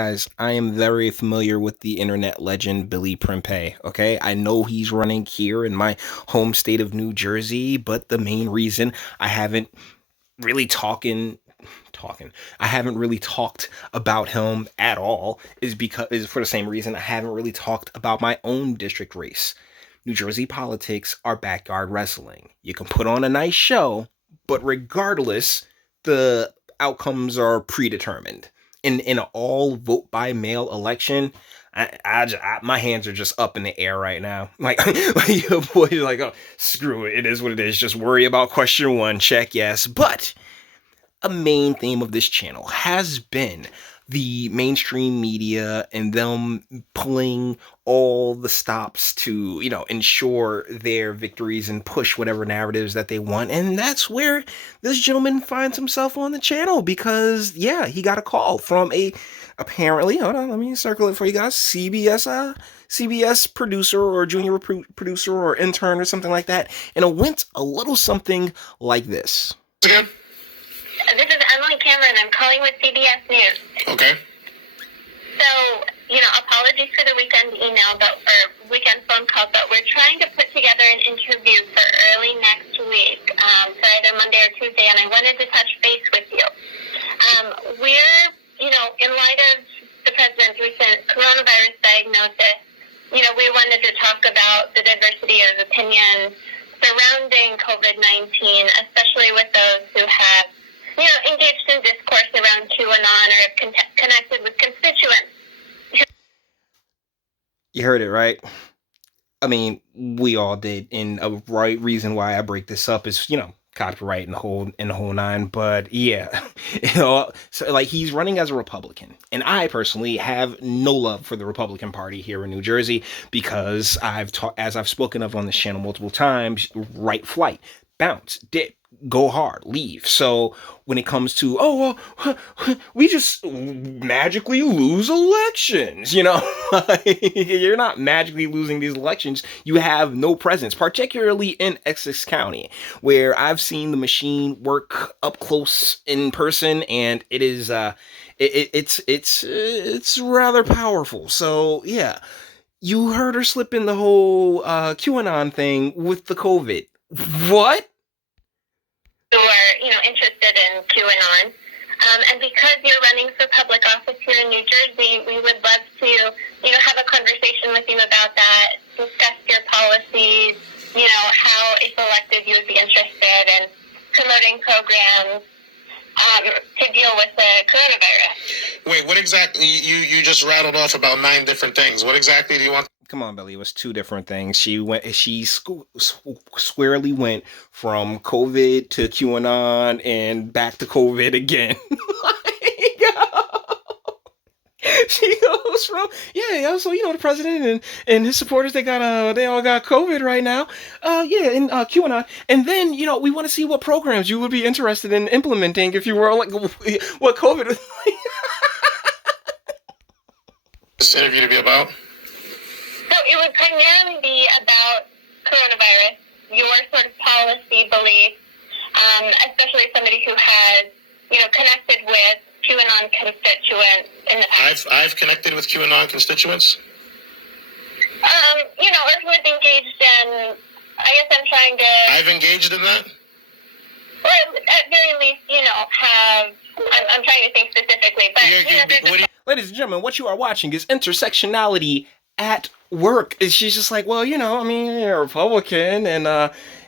Guys, I am very familiar with the internet legend Billy Prempeh. Okay, I know he's running here in my home state of New Jersey, but the main reason I haven't really talking I haven't really talked about him at all is for the same reason I haven't really talked about my own district race. New Jersey politics are backyard wrestling. You can put on a nice show, but regardless, the outcomes are predetermined. In an all vote by mail election, my hands are just up in the air right now. Like your boy's like, oh, screw it. It is what it is. Just worry about question one. Check yes. But a main theme of this channel has been the mainstream media and them pulling all the stops to, ensure their victories and push whatever narratives that they want. And that's where this gentleman finds himself on the channel because, yeah, he got a call from apparently, hold on, let me circle it for you guys, CBS producer or junior producer or intern or something like that. And it went a little something like this. Again? This is Emily Cameron. I'm calling with CBS News. Okay. So, apologies for the weekend email, or weekend phone call, but we're trying to put together an interview for early next week, for either Monday or Tuesday, and I wanted to touch base with you. We're, in light of the president's recent coronavirus diagnosis, we wanted to talk about the diversity of opinions surrounding COVID-19, especially with those who have engaged in discourse around QAnon or connected with constituents. You heard it, right? I mean, we all did, and a right reason why I break this up is, copyright and the whole nine. But yeah, so like he's running as a Republican, and I personally have no love for the Republican Party here in New Jersey because as I've spoken of on this channel multiple times, right flight, bounce, dip, go hard, leave. So when it comes to, oh, well, we just magically lose elections, you're not magically losing these elections. You have no presence, particularly in Essex County, where I've seen the machine work up close in person, and it is it's rather powerful. So yeah, you heard her slip in the whole QAnon thing with the COVID. What? Who are, interested in QAnon. And because you're running for public office here in New Jersey, we would love to, have a conversation with you about that, discuss your policies, how, if elected, you would be interested in promoting programs to deal with the coronavirus. Wait, what exactly? You just rattled off about 9 different things. What exactly do you want? Come on, Billy. It was 2 different things. She squarely went from COVID to QAnon and back to COVID again. She goes from so the president and his supporters, they all got COVID right now. And QAnon, and then we want to see what programs you would be interested in implementing if you were like what COVID was like. This interview to be about? So it would primarily be about coronavirus, your sort of policy beliefs, especially somebody who has, connected with QAnon constituents in the past. I've connected with QAnon constituents? Or who has engaged in, I guess I'm trying to... I've engaged in that? Or at very least, I'm trying to think specifically, but... Ladies and gentlemen, what you are watching is intersectionality at work. She's just like, well, you're a Republican and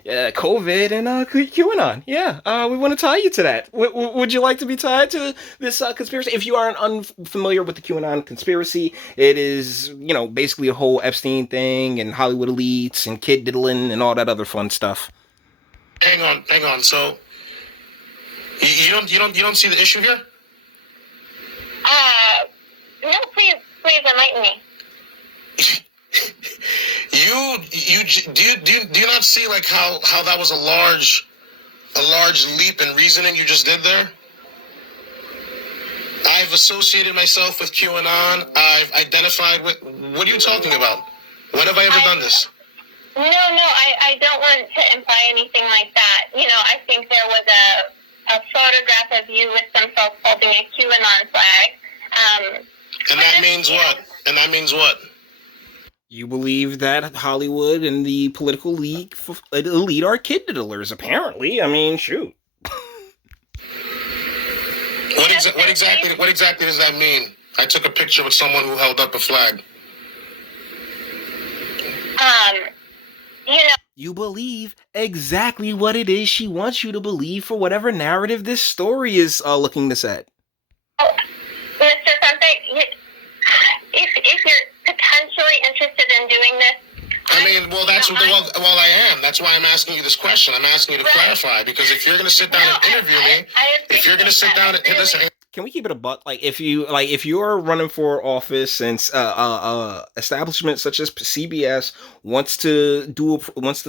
COVID and QAnon. Yeah, we want to tie you to that. Would you like to be tied to this conspiracy? If you aren't unfamiliar with the QAnon conspiracy, it is, basically a whole Epstein thing and Hollywood elites and kid diddling and all that other fun stuff. Hang on. So you don't see the issue here? No, please enlighten me. Do you not see like how that was a large leap in reasoning you just did there? I've associated myself with QAnon. I've identified with. What are you talking about? When have I ever done this? No, I don't want to imply anything like that. I think there was a photograph of you with some folks holding a QAnon flag. And that means what? And that means what? You believe that Hollywood and the political elite are kid diddlers, apparently. I mean, shoot. What exactly does that mean? I took a picture with someone who held up a flag. You believe exactly what it is she wants you to believe for whatever narrative this story is looking to set. Oh, Mr. Prempeh, if you're potentially interested in doing this, I mean, well, I am. That's why I'm asking you this question. I'm asking you to clarify, because if you're going to sit down and interview me, if you're going to sit down and listen. Can we keep it a buck? Like, if you're running for office and establishments such as CBS wants to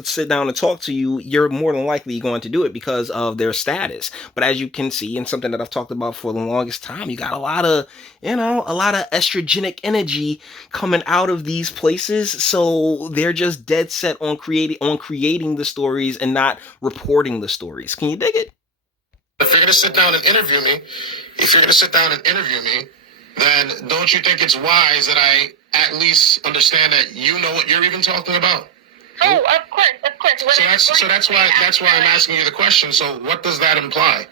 sit down and talk to you, you're more than likely going to do it because of their status. But as you can see, and something that I've talked about for the longest time, you got a lot of estrogenic energy coming out of these places, so they're just dead set on creating the stories and not reporting the stories. Can you dig it? If you're going to sit down and interview me, then don't you think it's wise that I at least understand that you know what you're even talking about? Oh, of course. So that's why I'm asking you the question. So what does that imply?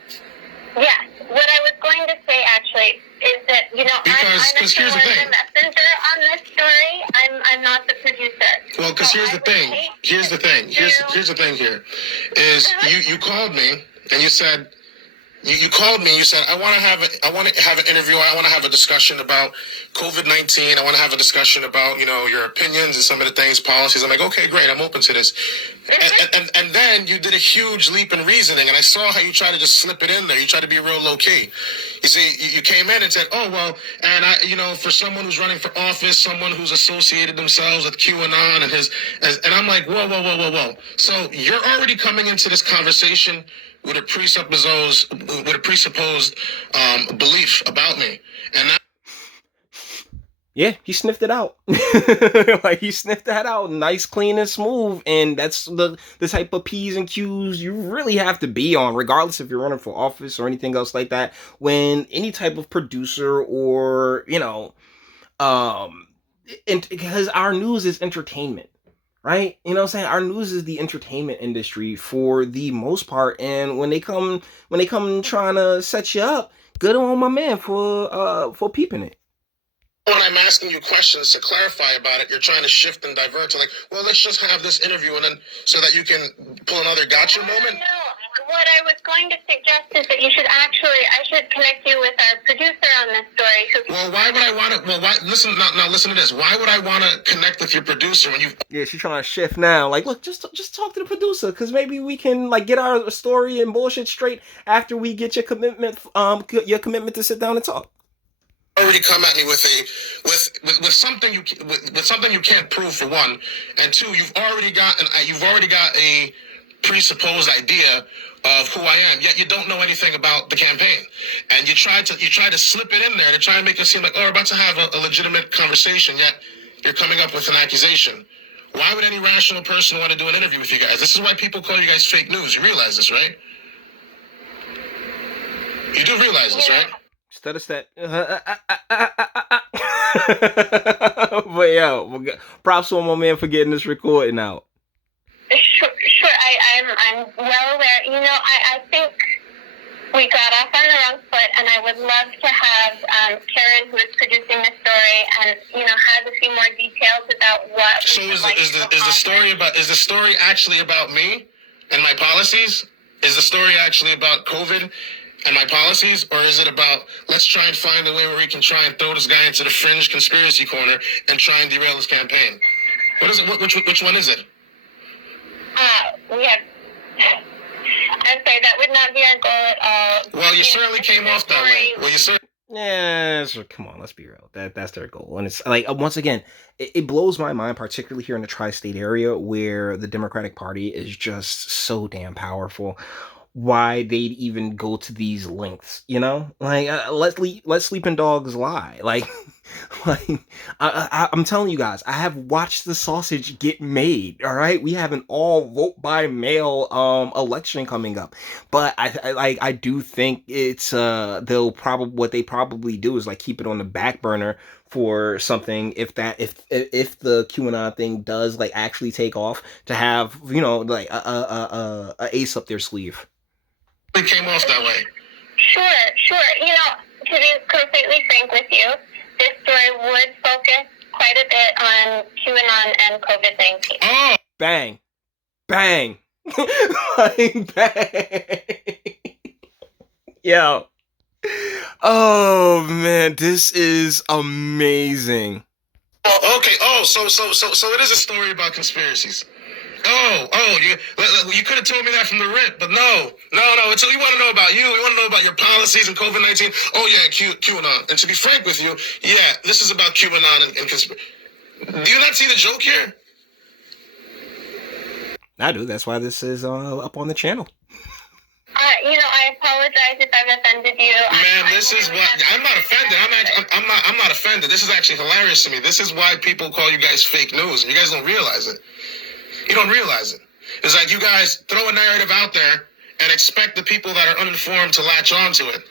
Yes. What I was going to say actually is that, because here's the thing. I'm the messenger on this story. I'm not the producer. Well, because here's the thing. Here's the thing here. Is you called me and you said. You called me. You said, I want to have an interview. I want to have a discussion about COVID-19. I want to have a discussion about your opinions and some of the things, policies. I'm like, okay, great. I'm open to this. And then you did a huge leap in reasoning, and I saw how you tried to just slip it in there. You tried to be real low key. You see, you came in and said, oh well, and I, for someone who's running for office, someone who's associated themselves with QAnon and I'm like, whoa. So you're already coming into this conversation with a presupposed belief about me, and that. Yeah, he sniffed it out. Like, he sniffed that out nice, clean, and smooth. And that's the type of P's and Q's you really have to be on, regardless if you're running for office or anything else like that. When any type of producer or, because our news is entertainment. Right? You know what I'm saying? Our news is the entertainment industry for the most part. And when they come trying to set you up, good on my man for peeping it. When I'm asking you questions to clarify about it, you're trying to shift and divert to like, well, let's just have this interview and then so that you can pull another gotcha moment. No. What I was going to suggest is that I should connect you with our producer on this story. Well, why would I want to? Well, listen to this. Why would I want to connect with your producer when you? Yeah, she's trying to shift now. Like, look, just talk to the producer, because maybe we can get our story and bullshit straight after we get your commitment to sit down and talk. Already come at me with something you can't prove, for one, and two, you've already got a presupposed idea of who I am, yet you don't know anything about the campaign, and you try to slip it in there to try and make it seem like, oh, we're about to have a legitimate conversation, yet you're coming up with an accusation. Why would any rational person want to do an interview with you guys? This is why people call you guys fake news. You realize this, right? You do realize this, right? Instead of but yo, props on my man for getting this recording out. Sure. I'm well aware. I think we got off on the wrong foot, and I would love to have Karen, who is producing the story, and has a few more details about what. So is the story actually about me and my policies? Is the story actually about COVID and my policies, or is it about let's try and find a way where we can try and throw this guy into the fringe conspiracy corner and try and derail his campaign? What is it? Which one is it? I'm sorry, that would not be our goal at all. Well, you certainly came off that way. Yeah, so come on, let's be real. That's their goal. And it's like, once again, it blows my mind, particularly here in the tri-state area where the Democratic Party is just so damn powerful, why they'd even go to these lengths, Like, let sleeping dogs lie. Like, Like, I'm telling you guys, I have watched the sausage get made. All right, we have an all vote by mail election coming up, but I do think it's they'll probably what they probably do is like keep it on the back burner for something if the QAnon thing does like actually take off, to have like a ace up their sleeve. It came off that way. Sure. To be completely frank with you, this story would focus quite a bit on QAnon and COVID-19. Oh! Bang. Bang. Like, bang. Yo. Oh, man, this is amazing. Okay. Oh, so it is a story about conspiracies. You could have told me that from the rip, but no. It's, we want to know about you. We want to know about your policies and COVID-19. Oh, yeah, QAnon. And to be frank with you, yeah, this is about QAnon and conspiracy. Do you not see the joke here? I do. That's why this is up on the channel. I apologize if I've offended you. Ma'am, this is what I'm not offended. I'm not offended. This is actually hilarious to me. This is why people call you guys fake news, and you guys don't realize it. You don't realize it. It's like you guys throw a narrative out there and expect the people that are uninformed to latch onto it.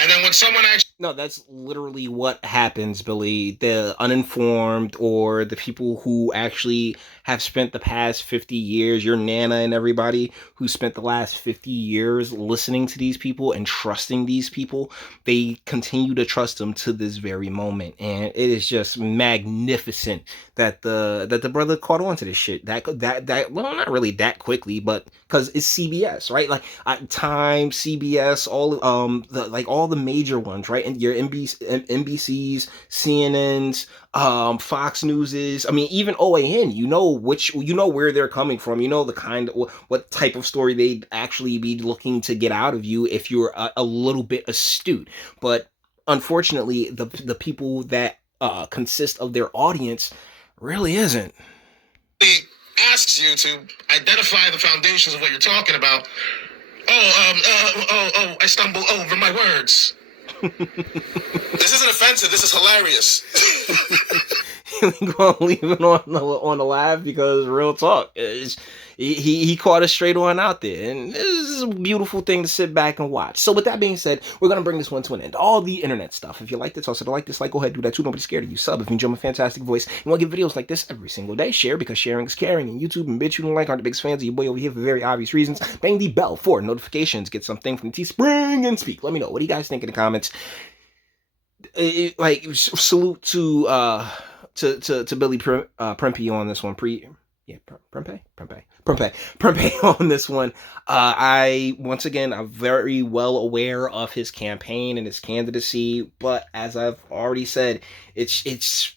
And then when someone actually... No, that's literally what happens, Billy. The uninformed, or the people who actually have spent the past 50 years, your Nana and everybody who spent the last 50 years listening to these people and trusting these people, they continue to trust them to this very moment. And it is just magnificent that the brother caught on to this shit. That well, not really that quickly, but because it's CBS, right? Like Time, CBS, all all the major ones, right? And your NBC's, CNN's, Fox News's. I mean, even OAN. You know where they're coming from. You know the kind of what type of story they'd actually be looking to get out of you if you're a little bit astute. But unfortunately, the people that consist of their audience really isn't. He asks you to identify the foundations of what you're talking about. I stumble over my words. This isn't offensive. This is hilarious. We're gonna leave it on the live because real talk, he caught us straight on out there, and this is a beautiful thing to sit back and watch. So with that being said, we're gonna bring this one to an end. All the internet stuff. If you like this, also to like this, go ahead, do that too. Nobody's scared of you. Sub if you enjoy my fantastic voice and want to get videos like this every single day. Share because sharing is caring. And YouTube and Bitchute and like aren't the biggest fans of your boy over here for very obvious reasons. Bang the bell for notifications. Get something from Teespring and speak. Let me know what do you guys think in the comments. Salute to Billy Prempeh on this one. Prempeh on this one. I'm very well aware of his campaign and his candidacy, but as I've already said, it's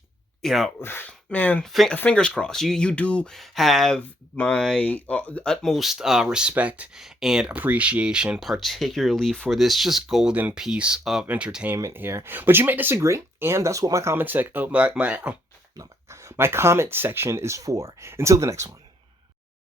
man, fingers crossed. You do have my utmost respect and appreciation, particularly for this just golden piece of entertainment here. But you may disagree, and that's what my comment my comment section is for. Until the next one.